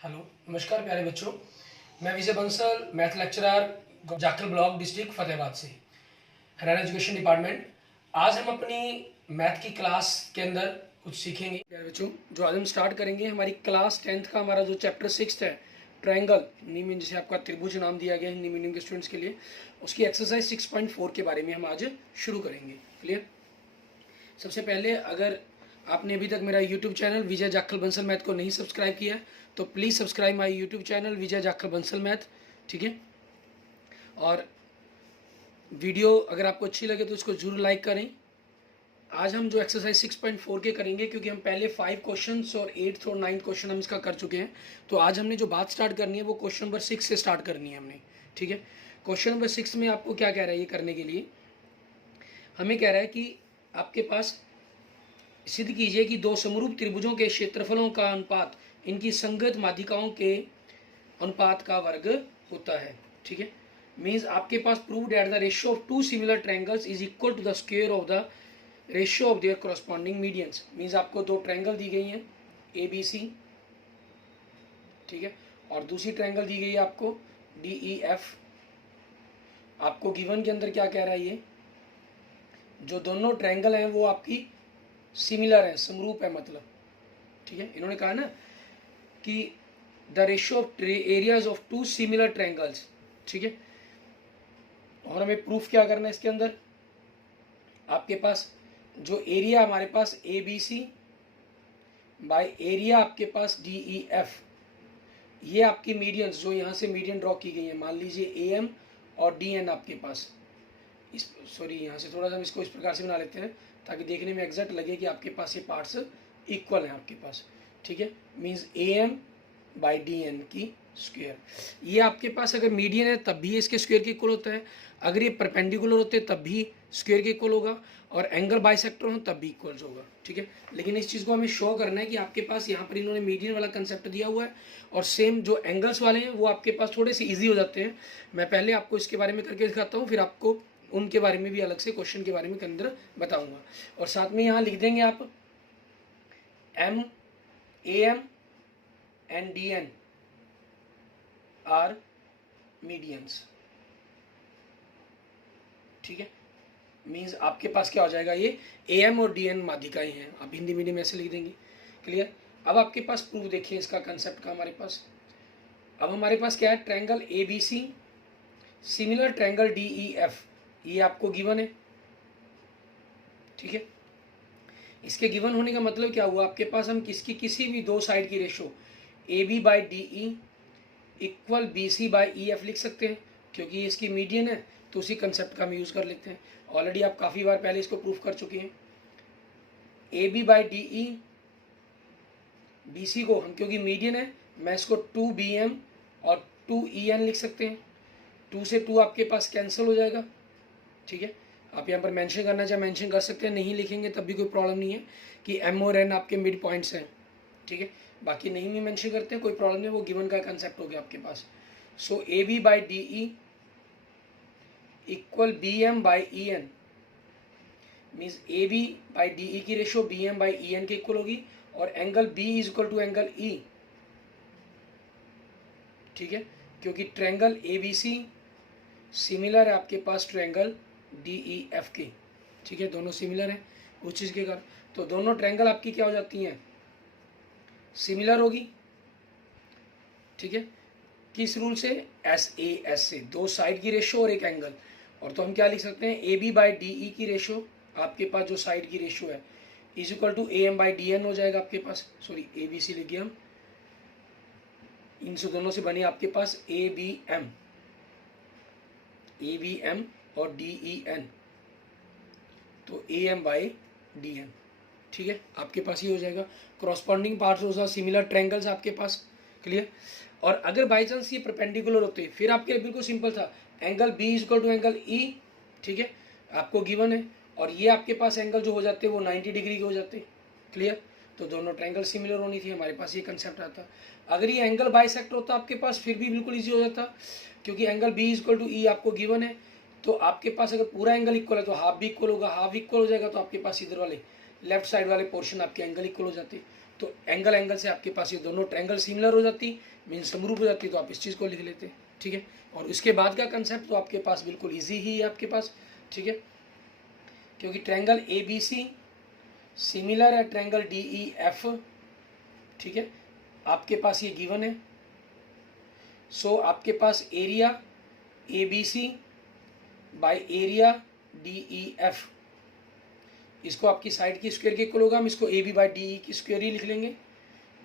Hello, नमस्कार प्यारे बच्चों। मैं Vijay Bansal, math lecturer, Jakhal block, district Fatehabad से, हरियाणा एजुकेशन डिपार्टमेंट। आज हम अपनी मैथ की क्लास के अंदर कुछ सीखेंगे प्यारे बच्चों। जो आज हम स्टार्ट करेंगे हमारी क्लास 10th का हमारा जो चैप्टर 6 है, ट्रायंगल, हिंदी में जिसे आपका त्रिभुज नाम दिया गया है हिंदी मीडियम के स्टूडेंट्स के लिए, उसकी एक्सरसाइज 6.4 के बारे में हम आज शुरू करेंगे। क्लियर। सबसे पहले अगर आपने अभी तक मेरा यूट्यूब चैनल विजय जाखल बंसल मैथ को नहीं सब्सक्राइब किया है तो please subscribe my YouTube channel Vijay Jakhal Bansal math. ठीक है। और वीडियो अगर आपको अच्छी लगे तो इसको जरूर लाइक करें। आज हम जो एक्सरसाइज 6.4 के करेंगे, क्योंकि हम पहले 5 क्वेश्चंस और 8th और 9th क्वेश्चन हम इसका कर चुके हैं, तो आज हमने जो बात स्टार्ट करनी है वो क्वेश्चन नंबर 6 से स्टार्ट करनी है हमने। ठीक है। क्वेश्चन नंबर 6 में आपको क्या कह रहा है, ये करने के लिए हमें कह रहा है कि आपके पास सिद्ध कीजिए कि दो समरूप त्रिभुजों के क्षेत्रफलों का अनुपात इनकी संगत माध्यिकाओं के अनुपात का वर्ग होता है। ठीक है। मीन्स आपके पास prove that the ratio of two similar triangles is equal to the square of the ratio of their corresponding medians. Means आपको दो ट्रायंगल दी गई हैं ए बी सी। ठीक है। और दूसरी ट्रायंगल दी गई है आपको डी ई एफ। आपको गिवन के अंदर क्या कह रहा है, ये जो दोनों ट्रायंगल हैं वो आपकी सिमिलर है, समरूप है मतलब। ठीक है। इन्होंने कहा ना कि the ratio of areas of two similar triangles. ठीक है। और हमें प्रूफ क्या करना है इसके अंदर, आपके पास जो एरिया हमारे पास A B C by area आपके पास डी ई एफ, ये आपकी मीडियंस जो यहाँ से मीडियन ड्रॉ की गई है, मान लीजिए ए एम और डी एन आपके पास, इस सॉरी यहाँ से थोड़ा सा हम इसको इस प्रकार से बना लेते हैं ताकि देखने में एग्जैक्ट लगे कि आपके पास ये पार्ट्स इक्वल हैं आपके पास। ठीक है। Means A M by D N की स्क्वायर, ये आपके पास अगर मीडियन है तब भी इसके स्क्वायर के इक्वल होता है, अगर ये परपेंडिकुलर होते तब भी स्क्वायर के इक्वल होगा, और एंगल बाइसेक्टर हो तब भी इक्वल होगा। ठीक है। लेकिन इस चीज़ को हमें शो करना है कि आपके पास यहाँ पर इन्होंने मीडियन वाला कंसेप्ट दिया हुआ है, और सेम जो एंगल्स वाले हैं वो आपके पास थोड़े से ईजी हो जाते हैं। मैं पहले आपको इसके बारे में करके दिखाता हूँ, फिर आपको उनके बारे में भी अलग से क्वेश्चन के बारे में के अंदर बताऊंगा। और साथ में यहाँ लिख देंगे आप M A M and D N are medians. ठीक है। मीन्स आपके पास क्या हो जाएगा, ये ए एम और डी एन माध्यिकाएं हैं, आप हिंदी मीडियम ऐसे लिख देंगे। क्लियर। अब आपके पास प्रूफ देखिए इसका कंसेप्ट का हमारे पास। अब हमारे पास क्या है, triangle A B C similar triangle D E F, ये आपको गिवन है। ठीक है। इसके गिवन होने का मतलब क्या हुआ, आपके पास हम किसकी किसी भी दो साइड की ratio A B by D E equal B C by E F लिख सकते हैं, क्योंकि ये इसकी मीडियन है तो उसी कंसेप्ट का हम यूज़ कर लेते हैं। ऑलरेडी आप काफ़ी बार पहले इसको प्रूफ कर चुके हैं। A B by D E, B C को हम क्योंकि मीडियन है मैं इसको 2 बी एम और 2 ई एन लिख सकते हैं। 2 से 2 आपके पास कैंसिल हो जाएगा। ठीक है। आप यहाँ पर मेंशन करना चाहे मेंशन कर सकते हैं, नहीं लिखेंगे तब भी कोई प्रॉब्लम नहीं है कि एम और एन आपके मिड पॉइंट्स हैं। ठीक है। बाकी नहीं भी मेंशन करते हैं कोई प्रॉब्लम नहीं, वो गिवन का कंसेप्ट हो गया आपके पास। So A B by D E equal B M by E N, means A B by D E की ratio B M by E N के इक्वल होगी, और angle B is equal to angle E. ठीक है। क्योंकि triangle A B C similar है आपके पास ट्रायंगल डी ई एफ के। ठीक है। दोनों सिमिलर हैं उस चीज़ के कारण, तो दोनों ट्रायंगल आपकी क्या हो जाती हैं, सिमिलर होगी। ठीक है। किस रूल से, एस ए एस से, दो साइड की रेशो और एक एंगल। और तो हम क्या लिख सकते हैं, A B by D E की रेशो आपके पास जो साइड की रेशो है is equal to A M by D N हो जाएगा आपके पास। सॉरी ए बी सी लिखिए हम, इनसे दोनों से बने आपके पास ए बी एम और डी ई एन, तो A M by D N. ठीक है। आपके पास ये हो जाएगा क्रॉसपॉन्डिंग पार्ट्स हो जाए सिमिलर ट्रायंगल्स आपके पास। क्लियर। और अगर बाई चांस ये परपेंडिकुलर होते फिर आपके लिए बिल्कुल सिंपल था, angle B is equal to angle E. ठीक है। आपको गिवन है, और ये आपके पास एंगल जो हो जाते वो 90 डिग्री के हो जाते। क्लियर। तो दोनों ट्रायंगल सिमिलर होनी थी, हमारे पास ये कंसेप्ट आता। अगर ये एंगल बाइसेक्टर होता आपके पास फिर भी बिल्कुल ईजी हो जाता, क्योंकि angle B is equal to E आपको गिवन है, तो आपके पास अगर पूरा एंगल इक्वल है तो हाफ भी इक्वल होगा, हाफ इक्वल हो जाएगा तो आपके पास इधर वाले लेफ्ट साइड वाले पोर्शन आपके एंगल इक्वल हो जाते। तो एंगल एंगल से आपके पास ये दोनों ट्रायंगल सिमिलर हो जाती, मीन समरूप हो जाती, तो आप इस चीज़ को लिख लेते। ठीक है, और इसके बाद का कंसेप्ट तो आपके पास बिल्कुल ईजी ही है आपके पास। ठीक है, क्योंकि triangle A B C similar है ट्रायंगल डी ई एफ। ठीक है, आपके पास ये गिवन है। सो आपके पास area A B C by area D E F, इसको आपकी साइड की स्क्वायर के इक्वल होगा। हम इसको A B by D E की स्क्वायर ही लिख लेंगे,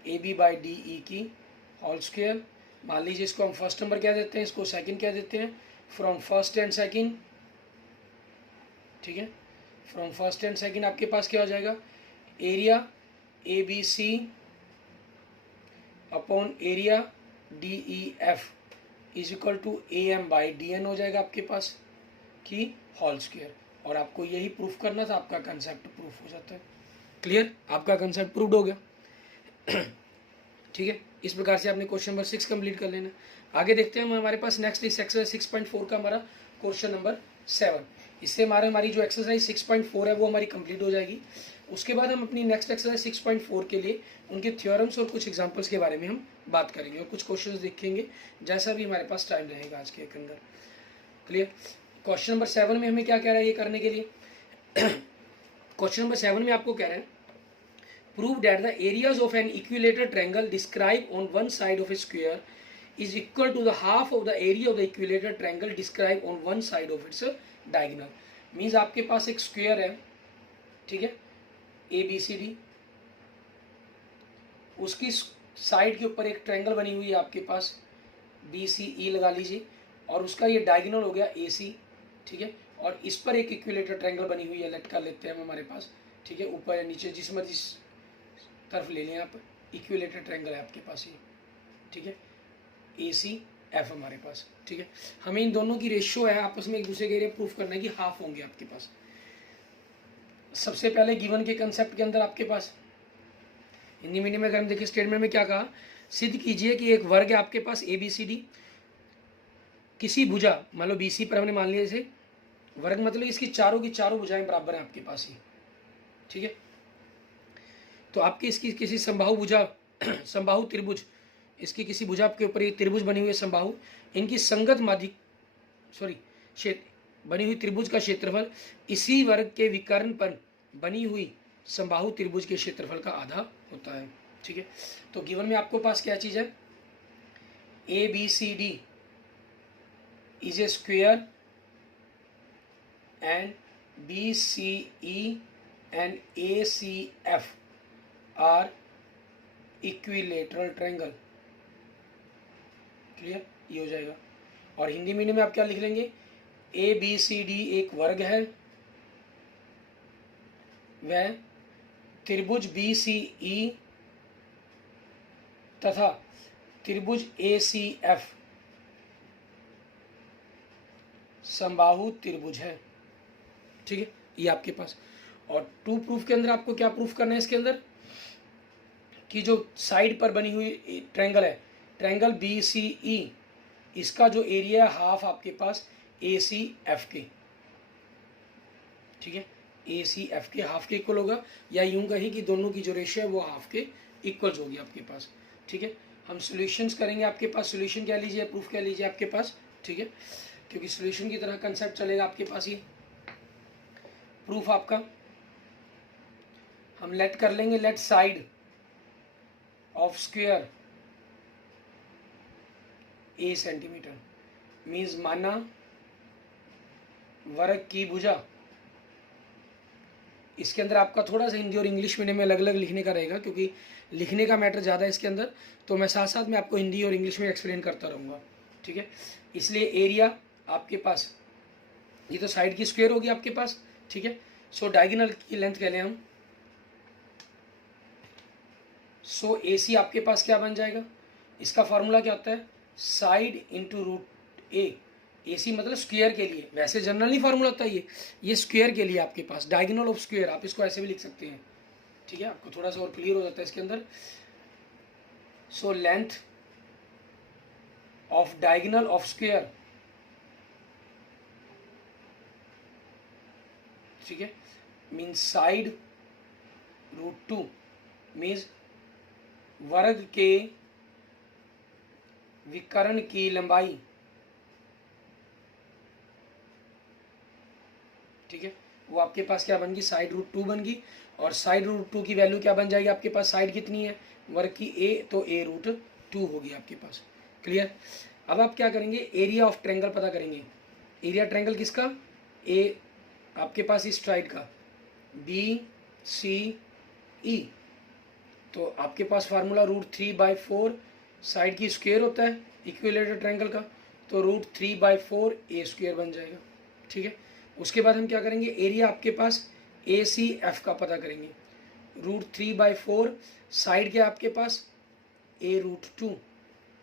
A B by D E की होल स्क्वायर। मान लीजिए इसको हम फर्स्ट नंबर क्या देते हैं, इसको सेकंड क्या देते हैं, फ्रॉम फर्स्ट एंड सेकंड। ठीक है, फ्रॉम फर्स्ट एंड सेकंड आपके पास क्या हो जाएगा, area A B C upon area D E F is equal to A M by D N हो जाएगा आपके पास की होल स्क्वायर। और आपको यही प्रूफ करना था, आपका कंसेप्ट प्रूफ हो जाता है। क्लियर, आपका कंसेप्ट प्रूव्ड हो गया। ठीक है, इस प्रकार से आपने क्वेश्चन नंबर 6 कंप्लीट कर लेना। आगे देखते हैं हम, हमारे पास नेक्स्ट इस एक्सरसाइज 6.4 का हमारा क्वेश्चन नंबर 7। इससे हमारी जो एक्सरसाइज 6.4 है वो हमारी कंप्लीट हो जाएगी। उसके बाद हम अपनी नेक्स्ट एक्सरसाइज 6.4 के लिए उनके थ्योरम्स और कुछ एग्जांपल्स के बारे में हम बात करेंगे और कुछ क्वेश्चंस देखेंगे, जैसा भी हमारे पास टाइम रहेगा आज के अंदर। क्लियर, क्वेश्चन नंबर 7 में हमें क्या कह रहा है ये करने के लिए। क्वेश्चन नंबर 7 में आपको कह रहे हैं, prove that the areas of an equilateral triangle describe on one side of a square is equal to the half of the area of the equilateral triangle describe on one side of its diagonal. Means आपके पास एक square है, ठीक है, A B C D, उसकी side के ऊपर एक ट्रायंगल बनी हुई है आपके पास बी सी ई लगा लीजिए, और उसका ये डायगोनल हो गया ए सी। ठीक है, और इस पर एक इक्विलेटर ट्रायंगल बनी हुई है, लटका लेते हैं हम हमारे पास। ठीक है, ऊपर या नीचे जिस मर्जी तरफ ले लें आप, इक्विलेटर ट्रायंगल है आपके पास ये। ठीक है, ए सी एफ हमारे पास। ठीक है, हमें इन दोनों की रेशियो है आपस में एक दूसरे के लिए प्रूफ करना है कि हाफ होंगे आपके पास। सबसे पहले गिवन के कंसेप्ट के अंदर आपके पास हिंदी मीडियम में अगर हम देखिए स्टेटमेंट में क्या कहा, सिद्ध कीजिए कि एक वर्ग है आपके पास ए बी सी डी, किसी भुजा मान लो बी सी पर हमने मान लिया जैसे वर्ग, मतलब इसकी चारों की चारों भुजाएं बराबर हैं आपके पास ही। ठीक है, तो आपकी इसकी किसी समबाहु भुजा समबाहु त्रिभुज, इसकी किसी भुजा के ऊपर ये त्रिभुज बनी हुई है समबाहु, इनकी संगत माध्यिक क्षेत्र बनी हुई त्रिभुज का क्षेत्रफल इसी वर्ग के विकर्ण पर बनी हुई समबाहु त्रिभुज के क्षेत्रफल का आधा होता है। ठीक है, तो गिवन में आपको पास क्या चीज है, A B C D is a square and BCE and ACF are equilateral triangle। Clear, ये हो जाएगा। और हिंदी मीडियम में आप क्या लिख लेंगे, ए बी सी डी एक वर्ग है, वह त्रिभुज बी सी ई तथा त्रिभुज ए सी एफ समबाहु त्रिभुज है। ठीक है, ये आपके पास। और टू प्रूफ के अंदर आपको क्या प्रूफ करना है, इसके अंदर कि जो साइड पर बनी हुई ट्रायंगल है, ट्रायंगल बी सी ई, इसका जो एरिया है हाफ आपके पास ए सी एफ के। ठीक है, ए सी एफ के हाफ के इक्वल होगा, या यूं कहीं कि दोनों की जो रेशियो है वो हाफ के इक्वल्स होगी आपके पास। ठीक है, हम सॉल्यूशंस करेंगे आपके पास, सॉल्यूशन क्या लीजिए, प्रूफ क्या लीजिए आपके पास। ठीक है, क्योंकि सॉल्यूशन की तरह कंसेप्ट चलेगा आपके पास ये। प्रूफ आपका हम लेट कर लेंगे, let side of square A centimeter, means माना वर्ग की भुजा। इसके अंदर आपका थोड़ा सा हिंदी और इंग्लिश मीडियम में अलग अलग लिखने का रहेगा, क्योंकि लिखने का मैटर ज़्यादा है इसके अंदर, तो मैं साथ साथ में आपको हिंदी और इंग्लिश में एक्सप्लेन करता रहूँगा। ठीक है, इसलिए एरिया आपके पास, ये तो साइड की स्क्वायर होगी आपके पास। ठीक है, सो डायगोनल की लेंथ कह लें हम, सो ए सी आपके पास क्या बन जाएगा, इसका फॉर्मूला क्या होता है, साइड इंटू रूट ए। ए सी मतलब स्क्वायर के लिए, वैसे जनरली फॉर्मूला होता है ये स्क्वायर के लिए आपके पास, डायगोनल ऑफ स्क्वायर, आप इसको ऐसे भी लिख सकते हैं। ठीक है, आपको थोड़ा सा और क्लियर हो जाता है इसके अंदर। So length of diagonal of square, ठीक है, मीन्स साइड रूट 2 मीन्स वर्ग के विकर्ण की लंबाई, ठीक है, वो आपके पास क्या बन गई, साइड रूट 2 बन गई। और साइड रूट 2 की वैल्यू क्या बन जाएगी आपके पास, साइड कितनी है वर्ग की a, तो a रूट 2 होगी आपके पास। क्लियर। अब आप क्या करेंगे, एरिया ऑफ ट्रायंगल पता करेंगे। एरिया ट्रायंगल किसका, a आपके पास इस साइड का BCE, तो आपके पास फार्मूला √3/4 साइड की स्क्वायर होता है इक्विलेटरल ट्रायंगल का, तो √3/4 a² बन जाएगा। ठीक है। उसके बाद हम क्या करेंगे, एरिया आपके पास ACF का पता करेंगे। √3/4 साइड क्या आपके पास a√2,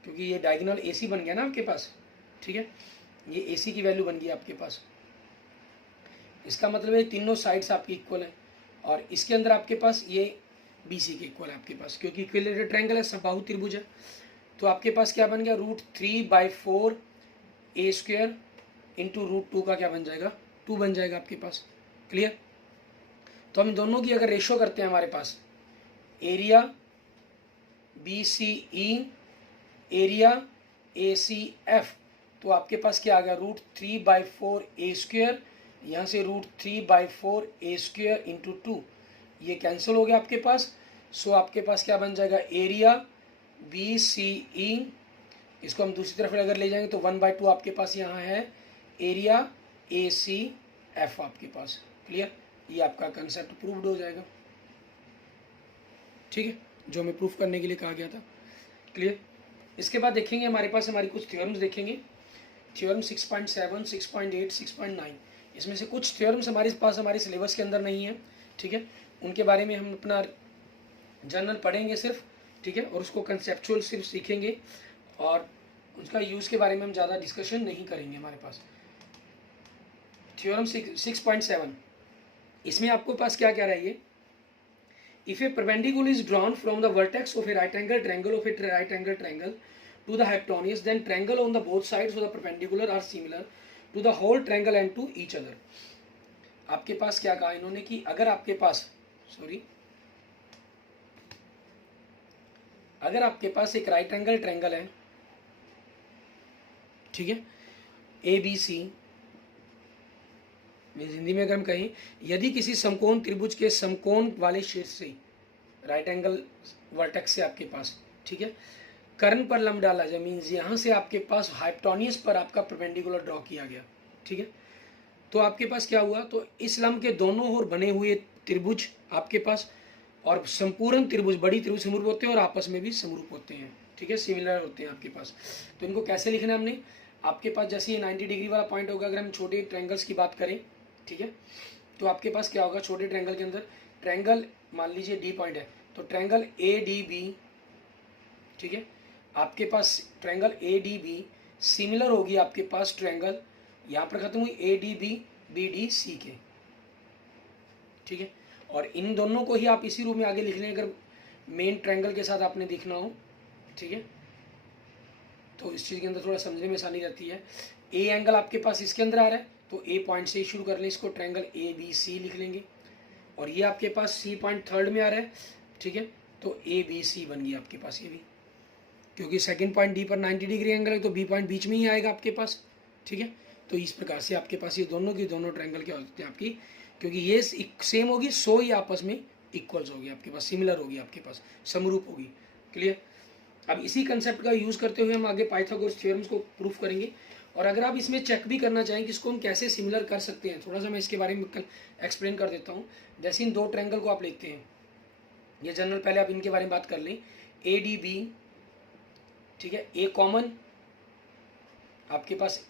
क्योंकि ये डायगोनल AC बन गया ना आपके पास। ठीक है, ये AC की वैल्यू बन गई आपके पास। इसका मतलब है तीनों साइड्स आपकी इक्वल है, और इसके अंदर आपके पास ये BC के इक्वल है आपके पास, क्योंकि इक्विलेटरल ट्रायंगल है, समबाहु त्रिभुज है। तो आपके पास क्या बन गया, √3/4 a² इंटू √2 का क्या बन जाएगा, 2 बन जाएगा आपके पास। क्लियर। तो हम दोनों की अगर रेशो करते हैं, हमारे पास एरिया BCE एरिया ACF, तो आपके पास क्या आ गया, √3/4 a², यहाँ से √3/4 a² इंटू 2, ये कैंसिल हो गया आपके पास। सो आपके पास क्या बन जाएगा, एरिया BCE, इसको हम दूसरी तरफ अगर ले जाएंगे तो 1/2 आपके पास यहाँ है एरिया ACF आपके पास। क्लियर। ये आपका कंसेप्ट प्रूव्ड हो जाएगा। ठीक है, जो हमें प्रूफ करने के लिए कहा गया था। क्लियर। इसके बाद देखेंगे हमारे पास हमारी कुछ थ्योरम्स देखेंगे। थ्योरम 6.7, 6.8, 6.9, इसमें से कुछ थ्योरम्स हमारे पास हमारे सिलेबस के अंदर नहीं है। ठीक है, उनके बारे में हम अपना जनरल पढ़ेंगे सिर्फ। ठीक है, और उसको कंसेप्चुअल सिर्फ सीखेंगे, और उसका यूज़ के बारे में हम ज़्यादा डिस्कशन नहीं करेंगे हमारे पास। थ्योरम 6.7, इसमें आपको पास क्या कह रहा है ये, if a perpendicular is drawn from the vertex of a right angle triangle of a right angle triangle to the hypotenuse, then triangle on the both sides of the perpendicular are similar to the whole triangle and to each other। आपके पास क्या कहा इन्होंने कि अगर आपके पास अगर आपके पास एक राइट एंगल ट्रायंगल है, ठीक है, ABC, हिंदी में अगर हम कहें, यदि किसी समकोण त्रिभुज के समकोण वाले शीर्ष से राइट एंगल वर्टेक्स से आपके पास, ठीक है, कर्ण पर लंब डाला जाए, मीन्स यहाँ से आपके पास हाइपोटेन्यूज पर आपका परपेंडिकुलर ड्रॉ किया गया। ठीक है, तो आपके पास क्या हुआ, तो इस लंब के दोनों ओर बने हुए त्रिभुज आपके पास, और संपूर्ण त्रिभुज, बड़ी त्रिभुज समरूप होते हैं और आपस में भी समरूप होते हैं। ठीक है, सिमिलर होते हैं आपके पास। तो इनको कैसे लिखना है हमने, आपके पास जैसे ये 90 डिग्री वाला पॉइंट होगा, अगर हम छोटे ट्रायंगल्स की बात करें, ठीक है, तो आपके पास क्या होगा, छोटे ट्रायंगल के अंदर ट्रायंगल मान लीजिए D पॉइंट है, तो ट्रायंगल ADB, ठीक है, आपके पास ट्रायंगल ADB सिमिलर होगी आपके पास ट्रायंगल, यहाँ पर खत्म हुई ADB BDC के। ठीक है, और इन दोनों को ही आप इसी रूप में आगे लिख लें अगर मेन ट्रायंगल के साथ आपने देखना हो। ठीक है, तो इस चीज़ के अंदर थोड़ा समझने में आसानी रहती है। ए एंगल आपके पास इसके अंदर आ रहा है, तो ए पॉइंट से ही शुरू कर लें, इसको ट्रायंगल ABC लिख लेंगे, और ये आपके पास C पॉइंट थर्ड में आ रहा है। ठीक है, तो ABC बन गई आपके पास ये भी, क्योंकि सेकंड पॉइंट D पर 90 डिग्री एंगल है, तो B पॉइंट बीच में ही आएगा आपके पास। ठीक है, तो इस प्रकार से आपके पास ये दोनों की दोनों ट्रायंगल क्या होते हैं आपकी, क्योंकि ये सेम होगी, सो ही आपस में इक्वल्स होगी आपके पास, सिमिलर होगी आपके पास, समरूप होगी। क्लियर। अब इसी कंसेप्ट का यूज़ करते हुए हम आगे पाइथागोरस थ्योरम्स को प्रूफ करेंगे, और अगर आप इसमें चेक भी करना चाहें कि इसको हम कैसे सिमिलर कर सकते हैं, थोड़ा सा मैं इसके बारे में एक्सप्लेन कर देता हूँ। जैसे इन दो ट्रायंगल को आप लेते हैं, ये जनरल, पहले आप इनके बारे में बात कर लें, ADB, ठीक है, A कॉमन आपके पास,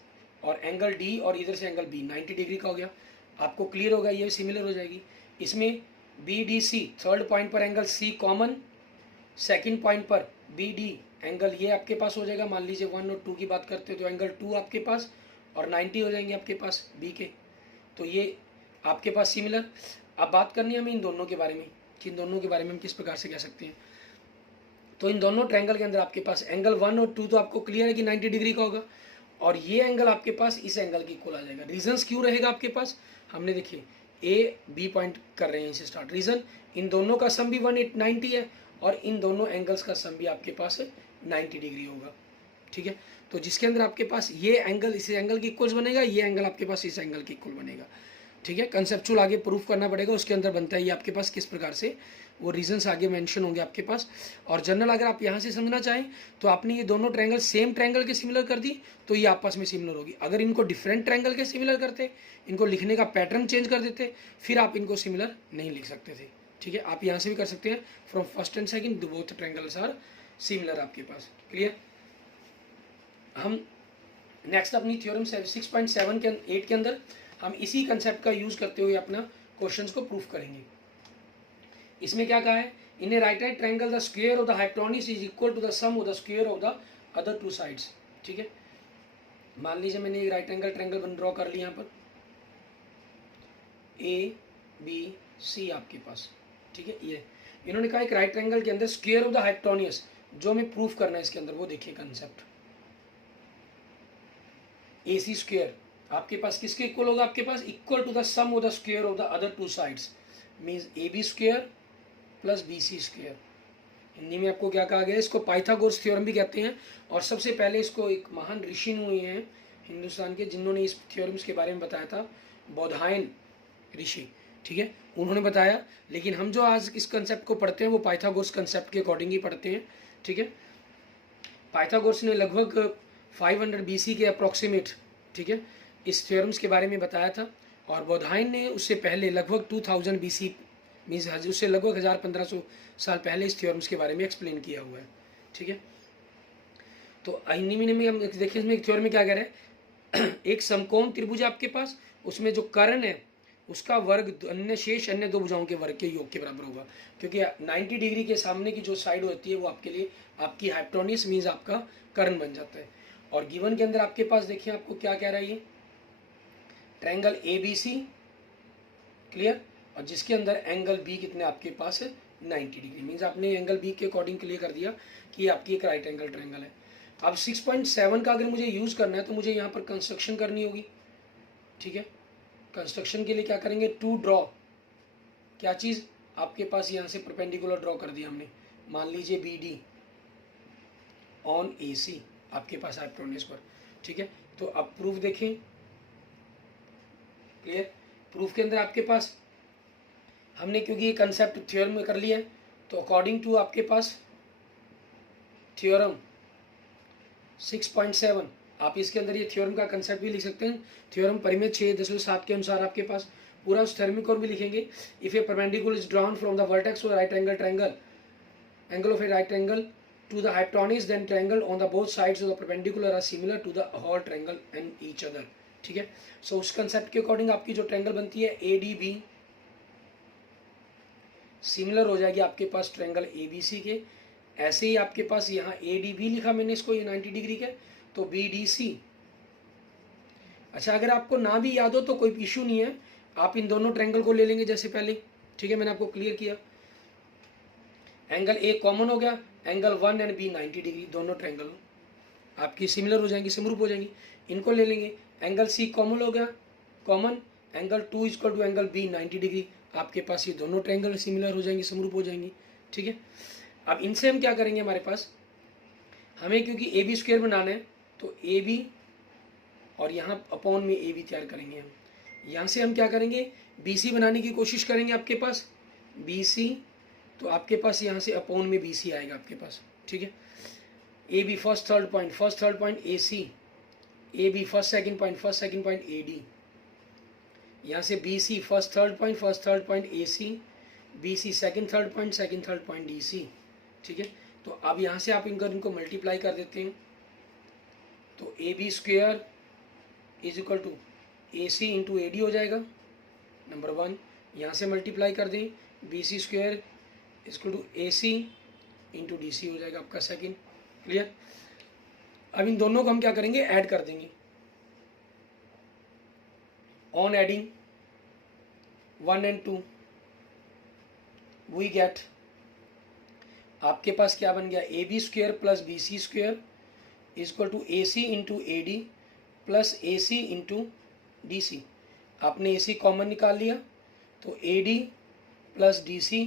और एंगल D और इधर से एंगल B 90 डिग्री का हो गया, आपको क्लियर होगा, ये सिमिलर हो जाएगी। इसमें BDC थर्ड पॉइंट पर angle C common, second point पर BD एंगल ये आपके पास हो जाएगा, मान लीजिए 1 और 2 की बात करते हो तो एंगल 2 आपके पास, और 90 हो जाएंगे आपके पास B के, तो ये आपके पास सिमिलर। अब बात करनी है हमें इन दोनों के बारे में, कि इन दोनों के बारे में हम किस प्रकार से कह सकते हैं। तो इन दोनों ट्रायंगल के अंदर आपके पास एंगल 1 और 2 तो आपको क्लियर है कि 90 डिग्री का होगा, और ये एंगल आपके पास इस एंगल की इक्वल आ जाएगा। रीजंस क्यों रहेगा आपके पास, हमने देखिए A B पॉइंट कर रहे हैं इसे स्टार्ट, रीजन इन दोनों का सम भी 190 है, और इन दोनों एंगल्स का सम भी आपके पास 90 डिग्री होगा। ठीक है, तो जिसके अंदर आपके पास ये एंगल इस एंगल की इक्वल्स बनेगा, ये एंगल आपके पास इस एंगल की इक्वल बनेगा। ठीक है, कंसेप्चुअल आगे प्रूफ करना पड़ेगा, उसके अंदर बनता है ये आपके पास किस प्रकार से, वो रीजंस आगे मेंशन होंगे आपके पास। और जनरल अगर आप यहाँ से समझना चाहें तो आपने ये दोनों ट्रायंगल सेम ट्रायंगल के सिमिलर कर दी तो ये आपस में सिमिलर होगी। अगर इनको डिफरेंट ट्रायंगल के सिमिलर करते, इनको लिखने का पैटर्न चेंज कर देते, फिर आप इनको सिमिलर नहीं लिख सकते थे। ठीक है, आप यहाँ से भी कर सकते हैं, from first and second both triangles are similar आपके पास। क्लियर। हम नेक्स्ट अपनी थ्योरम 6.7 के 8 के अंदर हम इसी कंसेप्ट का यूज करते हुए अपना क्वेश्चंस को प्रूफ करेंगे। इसमें क्या कहा है, in a right triangle the square of the hypotenuse is equal to the sum of the square of the other two sides. ठीक है, मान लीजिए मैंने एक राइट एंगल ट्रायंगल बन ड्रॉ कर लिया यहाँ पर ABC आपके पास। ठीक है, ये इन्होंने कहा एक राइट ट्रायंगल के अंदर स्क्वायर ऑफ द हाइपोटेन्यूज, जो हमें प्रूफ करना है इसके अंदर वो देखिए कंसेप्ट। AC स्क्वायर आपके पास किसके इक्वल होगा, आपके पास equal to the sum of the square of the other two sides, means AB square plus BC square. Hindi में आपको क्या कहा गया है, इसको पाइथागोरस थ्योरम भी कहते हैं। और सबसे पहले इसको एक महान ऋषि हुए हैं हिंदुस्तान के, जिन्होंने इस थ्योरम्स के बारे में बताया था, बौधायन ऋषि। ठीक है, उन्होंने बताया। लेकिन हम जो आज इस कंसेप्ट को पढ़ते हैं वो पाइथागोरस कंसेप्ट के अकॉर्डिंग ही पढ़ते हैं। ठीक है, पाइथागोरस ने लगभग 500 BC के अप्रॉक्सीमेट, ठीक है, इस थ्योरम्स के बारे में बताया था। और बौधायन ने उससे पहले लगभग 2000 BC मीन्स उससे लगभग 1500 साल पहले इस थ्योरम्स के बारे में एक्सप्लेन किया हुआ है। ठीक है, तो हिंदी में हम देखिए इसमें एक थ्योरम में क्या कह रहे हैं, एक समकोण त्रिभुज आपके पास, उसमें जो कर्ण है उसका वर्ग अन्य शेष अन्य दो भुजाओं के वर्ग के योग के बराबर होगा। क्योंकि 90 डिग्री के सामने की जो साइड होती है वो आपके लिए आपकी हाइपोटेन्यूज मीन्स आपका कर्ण बन जाता है। और गिवन के अंदर आपके पास देखिए आपको क्या कह रहा है, ये ट्रायंगल ABC। क्लियर, और जिसके अंदर एंगल B कितने आपके पास है 90 डिग्री, मीन्स आपने एंगल B के अकॉर्डिंग क्लियर कर दिया कि ये आपकी एक राइट एंगल ट्रायंगल है। अब 6.7 का अगर मुझे यूज करना है तो मुझे यहाँ पर कंस्ट्रक्शन करनी होगी। ठीक है, कंस्ट्रक्शन के लिए क्या करेंगे, टू ड्रॉ क्या चीज़, आपके पास यहाँ से परपेंडिकुलर ड्रॉ कर दिया हमने, मान लीजिए BD ऑन AC आपके पास हाइपोटेन्यूज पर। ठीक है, तो अब प्रूफ देखें। क्लियर, प्रूफ के अंदर आपके पास हमने क्योंकि ये कंसेप्ट थ्योरम में कर लिया है तो अकॉर्डिंग टू आपके पास थ्योरम 6.7 आप इसके अंदर ये थ्योरम का कंसेप्ट भी लिख सकते हैं। थ्योरम परिमेय 6.7 के अनुसार आपके पास पूरा उस थ्योरमिक और भी लिखेंगे। If A perpendicular is drawn from the vertex of right angle triangle angle of A right angle to the hypotenuse, then triangle on the both sides of the perpendicular are similar to the whole triangle and each other। ठीक है, सो उस concept के according आपकी जो triangle बनती है ADB similar हो जाएगी आपके पास ट्रायंगल ABC के। ऐसे ही आपके पास यहाँ ADB लिखा मैंने इसको, ये 90 डिग्री के, तो BDC। अच्छा, अगर आपको ना भी याद हो तो कोई इशू नहीं है, आप इन दोनों ट्रायंगल को ले लेंगे जैसे पहले। ठीक है, मैंने आपको क्लियर किया, एंगल A कॉमन हो गया, एंगल 1 एंड B 90 डिग्री, दोनों ट्रायंगल आपकी सिमिलर हो जाएंगी, समरूप हो जाएंगी। इनको ले लेंगे, एंगल C कॉमन हो गया, common angle 2 equal to angle B 90 degree, आपके पास ये दोनों ट्रायंगल सिमिलर हो जाएंगी, समरूप हो जाएंगी। ठीक है, अब इनसे हम क्या करेंगे, हमारे पास हमें क्योंकि AB स्क्वायर बनाना है तो AB और यहाँ अपॉन में AB तैयार करेंगे हम। यहाँ से हम क्या करेंगे, BC बनाने की कोशिश करेंगे आपके पास BC, तो आपके पास यहाँ से अपॉन में BC आएगा आपके पास। ठीक है, AB first third point AC, AB first second point AD, यहाँ से BC first third point AC, BC second third point DC। ठीक है, तो अब यहाँ से आप इनको मल्टीप्लाई कर देते हैं तो AB square is equal to AC into AD हो जाएगा, नंबर 1। यहाँ से मल्टीप्लाई कर दें, BC स्क्वायर इसको टू AC इंटू DC हो जाएगा आपका सेकंड। क्लियर, अब इन दोनों को हम क्या करेंगे, ऐड कर देंगे। On adding 1 and 2 we get, आपके पास क्या बन गया, AB square plus BC square equal to AC into AD plus AC into DC। आपने AC कॉमन निकाल लिया तो AD प्लस DC,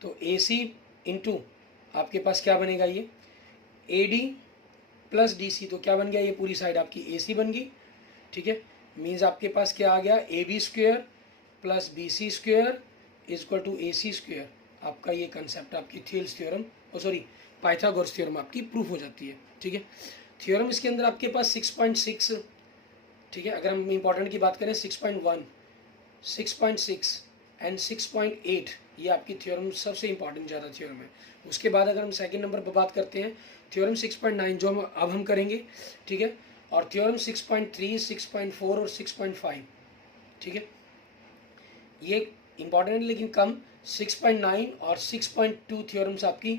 तो AC इंटू आपके पास क्या बनेगा, ये A D plus D C, तो क्या बन गया, ये पूरी साइड आपकी ए सी बन गई, ठीक है। मीन्स आपके पास क्या आ गया, A B square plus B C square is equal to A C square. आपका ये कंसेप्ट आपकी Thales theorem sorry Pythagoras theorem आपकी प्रूफ हो जाती है, ठीक है। थ्योरम इसके अंदर आपके पास 6.6, ठीक है। अगर हम इंपॉर्टेंट की बात करें 6.1, 6.6 एंड 6.8, ये आपकी थ्योरम सबसे इंपॉर्टेंट ज़्यादा थ्योरम है। उसके बाद अगर हम सेकंड नंबर पर बात करते हैं थ्योरम 6.9 जो हम करेंगे, ठीक है। और थ्योरम 6.3, 6.4 और 6.5, ठीक है। ये इंपॉर्टेंट लेकिन कम। 6.9 और 6.2 थ्योरम्स आपकी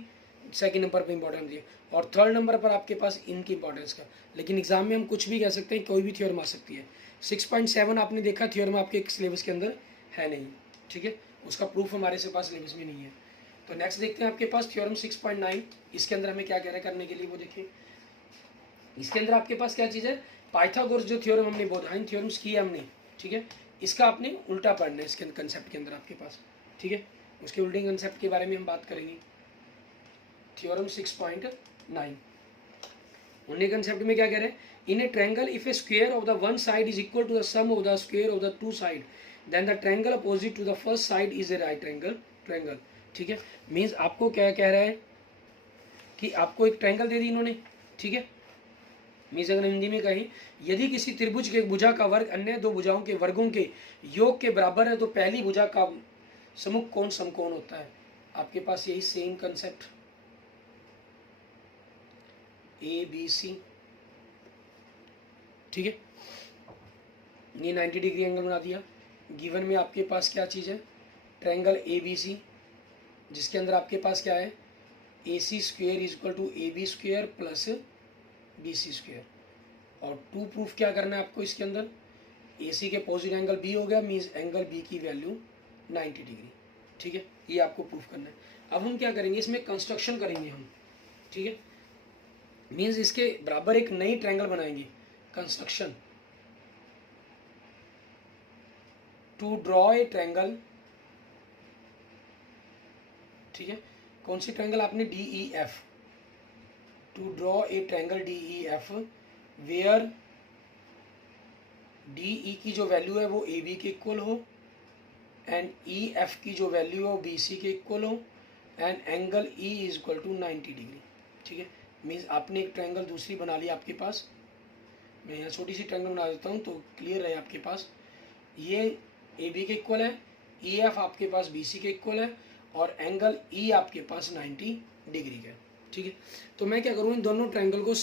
सेकंड नंबर पर इंपॉर्टेंट है, और थर्ड नंबर पर आपके पास इनकी इंपॉर्टेंस का। लेकिन एग्जाम में हम कुछ भी कह सकते हैं, कोई भी थ्योरम आ सकती है। 6.7 आपने देखा थ्योरम आपके सिलेबस के अंदर है नहीं, ठीक है, उसका प्रूफ हमारे से पास सिलेबस में नहीं है। तो नेक्स्ट देखते हैं आपके पास थ्योरम 6.9, इसके अंदर हमें क्या कह रहा है करने के लिए, वो देखिए। इसके अंदर आपके पास क्या चीज़ है, पाइथागोरस जो थ्योरम हमने बोधाइन थ्योरम्स की है हमने, ठीक है, इसका आपने उल्टा पढ़ना है इसके कंसेप्ट के अंदर आपके पास, ठीक है। उसके उल्टे कंसेप्ट के बारे में हम बात करेंगे। थ्योरम 6.9 उन्हें कंसेप्ट में क्या कह रहे हैं, in a triangle if a square of the one side is equal to the sum of the square of the two side then the triangle opposite to the first side is a right triangle, ठीक है। Means आपको क्या कह रहा है कि आपको एक ट्रायंगल दे दी इन्होंने, ठीक है। मीन्स अगर हिंदी में कहें, यदि किसी त्रिभुज के भुजा का वर्ग अन्य दो भुजाओं के वर्गों के योग के बराबर है तो पहली भुजा का समुख कोण समकोण होता है। आपके पास यही same concept A B C, ठीक है, ये 90 डिग्री एंगल बना दिया। गिवन में आपके पास क्या चीज़ है, ट्रायंगल ए बी सी, जिसके अंदर आपके पास क्या है, A C square is equal to A B square plus B C square. और टू प्रूफ क्या करना है आपको इसके अंदर, ए सी के अपोजिट एंगल बी हो गया, मीन्स एंगल बी की वैल्यू 90 डिग्री, ठीक है, ये आपको प्रूफ करना है। अब हम क्या करेंगे, इसमें कंस्ट्रक्शन करेंगे हम, ठीक है। मीन्स इसके बराबर एक नई ट्रायंगल बनाएंगे, construction to draw a triangle, ठीक है। कौन सी ट्रायंगल आपने, D E F, to draw a triangle D E F where D E की जो वैल्यू है वो ए बी के इक्वल हो एंड ई एफ की जो वैल्यू है वो बी सी के इक्वल हो and angle E is equal to 90 degree, ठीक है। मीन्स आपने एक ट्रायंगल दूसरी बना ली आपके पास। मैं यहाँ छोटी सी ट्रायंगल बना देता हूँ तो क्लियर है आपके पास। ये ए बी के इक्वल है, ई एफ आपके पास बी सी के इक्वल है और एंगल ई आपके पास 90 डिग्री का है, ठीक है। तो मैं क्या करूँ, इन दोनों ट्रायंगल को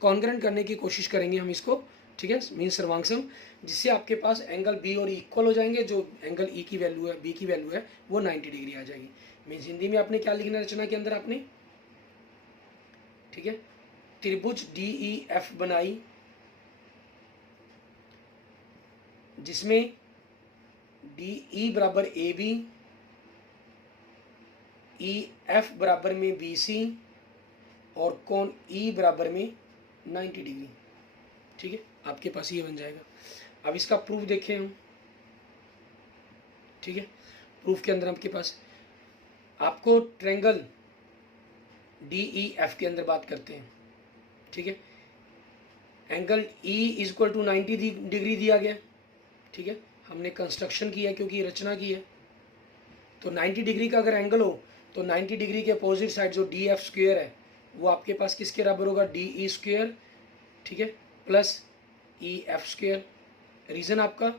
कॉन्ग्रेंट करने की कोशिश करेंगे हम इसको, ठीक है, मीन सर्वांगसम, जिससे आपके पास एंगल बी और इक्वल हो जाएंगे। जो एंगल ई की वैल्यू है, बी की वैल्यू है, वो 90 डिग्री आ जाएगी। मीन्स हिंदी में आपने क्या लिखना रचना के अंदर आपने, ठीक है, त्रिभुज डी ई एफ बनाई जिसमें डी ई बराबर ए बी, ई एफ बराबर में बी सी और कोण ई बराबर में 90 डिग्री, ठीक है। आपके पास ये बन जाएगा। अब इसका प्रूफ देखें हम, ठीक है। प्रूफ के अंदर आपके पास आपको ट्रायंगल डी ई एफ के अंदर बात करते हैं, ठीक है। Angle E is equal to 90 degree दिया गया, ठीक है। हमने कंस्ट्रक्शन किया क्योंकि रचना की है, तो 90 डिग्री का अगर एंगल हो तो 90 डिग्री के अपोजिट साइड जो डी एफ स्क्वेयर है वो आपके पास किसके बराबर होगा, डी ई स्क्वेयर, ठीक है, plus E F square. Reason आपका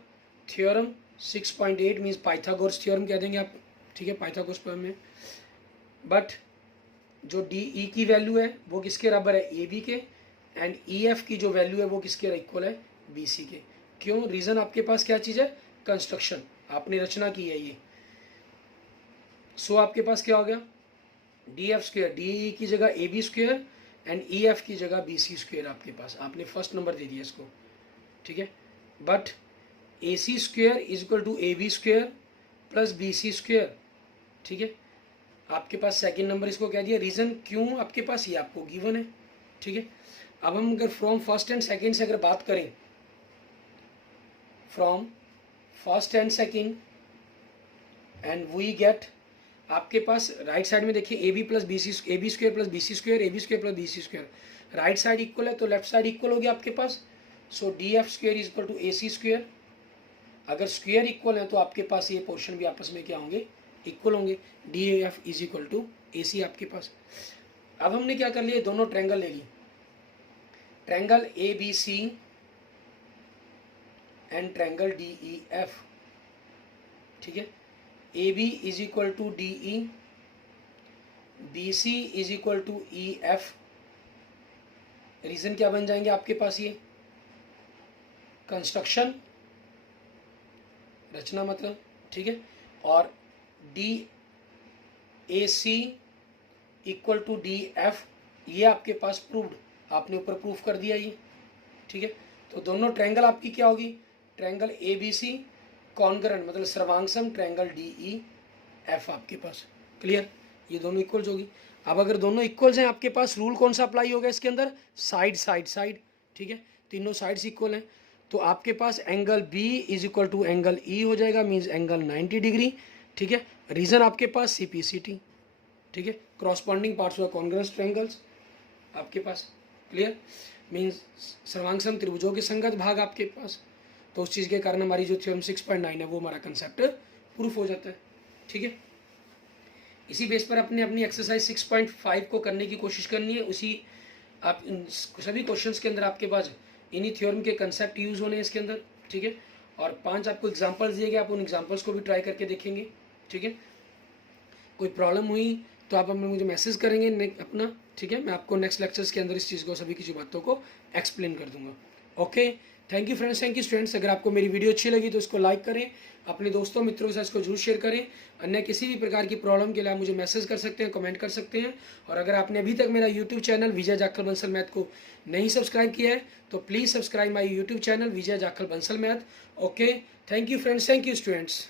थ्योरम 6.8 मीन्स पाइथागोरस थ्योरम कह देंगे आप, ठीक है, पाइथागोरस पर में। बट जो डी ई की वैल्यू है वो किसके बराबर है, ए बी के, एंड ई एफ की जो वैल्यू है वो किसके इक्वल है, बी सी के। क्यों, रीज़न आपके पास क्या चीज़ है, कंस्ट्रक्शन, आपने रचना की है ये। सो आपके पास क्या हो गया, D F square, D E की जगह A B square and E F की जगह बी सी स्क्वेयर आपके पास, आपने फर्स्ट नंबर दे दिया इसको, ठीक है। But A C square is equal to A B square plus B C square, ठीक है। आपके पास सेकंड नंबर इसको कह दिया। रीज़न क्यों आपके पास, ये आपको गिवन है, ठीक है। अब हम अगर फ्रॉम फर्स्ट एंड सेकंड से अगर बात करें, from first and second and we get, आपके पास राइट साइड में देखिए A B plus B C, A B square plus B C square, A B square plus B C square, right side equal है तो left side equal हो गया आपके पास। So D F square is equal to A C square. अगर square equal है तो आपके पास ये पोर्शन भी आपस में क्या होंगे, इक्वल होंगे। D F is equal to A C आपके पास। अब हमने क्या कर लिया, दोनों ट्रायंगल ले ली, triangle A B C and triangle D E F, ठीक है। A B is equal to D E, B C is equal to E F. Reason क्या बन जाएंगे आपके पास, ये कंस्ट्रक्शन, रचना मतलब, ठीक है। और D A C equal to D F, ये आपके पास प्रूव्ड, आपने ऊपर प्रूफ कर दिया ये, ठीक है। तो दोनों ट्रायंगल आपकी क्या होगी, triangle A B C congruent मतलब सर्वांगसम ट्रायंगल डी ई एफ आपके पास। क्लियर, ये दोनों इक्वल्स होगी। अब अगर दोनों इक्वल्स हैं आपके पास रूल कौन सा अप्लाई होगा इसके अंदर, साइड साइड साइड, ठीक है। तीनों साइड्स इक्वल हैं तो आपके पास angle B is equal to angle E हो जाएगा, मीन्स एंगल 90 डिग्री, ठीक है। रीजन आपके पास सी पी सी टी, ठीक है। Corresponding parts of congruent triangles आपके पास। क्लियर, मीन्स सर्वांगसम त्रिभुजों के संगत भाग आपके पास। तो उस चीज़ के कारण हमारी जो थ्योरम 6.9 है वो हमारा कंसेप्ट प्रूफ हो जाता है, ठीक है। इसी बेस पर अपने अपनी एक्सरसाइज 6.5 को करने की कोशिश करनी है। उसी आप इन सभी क्वेश्चंस के अंदर आपके पास इन्हीं थ्योरम के कंसेप्ट यूज होने हैं इसके अंदर, ठीक है। और 5 आपको एग्जांपल्स दिए गए, आप उन एग्जांपल्स को भी ट्राई करके देखेंगे, ठीक है। कोई प्रॉब्लम हुई तो आप हमें मुझे मैसेज करेंगे अपना, ठीक है। मैं आपको नेक्स्ट लेक्चर्स के अंदर इस चीज़ को, सभी की बातों को एक्सप्लेन कर दूंगा। Okay, thank you friends, thank you students. अगर आपको मेरी वीडियो अच्छी लगी तो इसको लाइक करें, अपने दोस्तों मित्रों के साथ इसको जरूर शेयर करें। अन्य किसी भी प्रकार की प्रॉब्लम के लिए आप मुझे मैसेज कर सकते हैं, कमेंट कर सकते हैं। और अगर आपने अभी तक मेरा यूट्यूब चैनल विजय जाखल बंसल मैथ को नहीं सब्सक्राइब किया है तो please subscribe my YouTube channel Vijay Jakhal Bansal math. Okay, thank you friends, thank you students.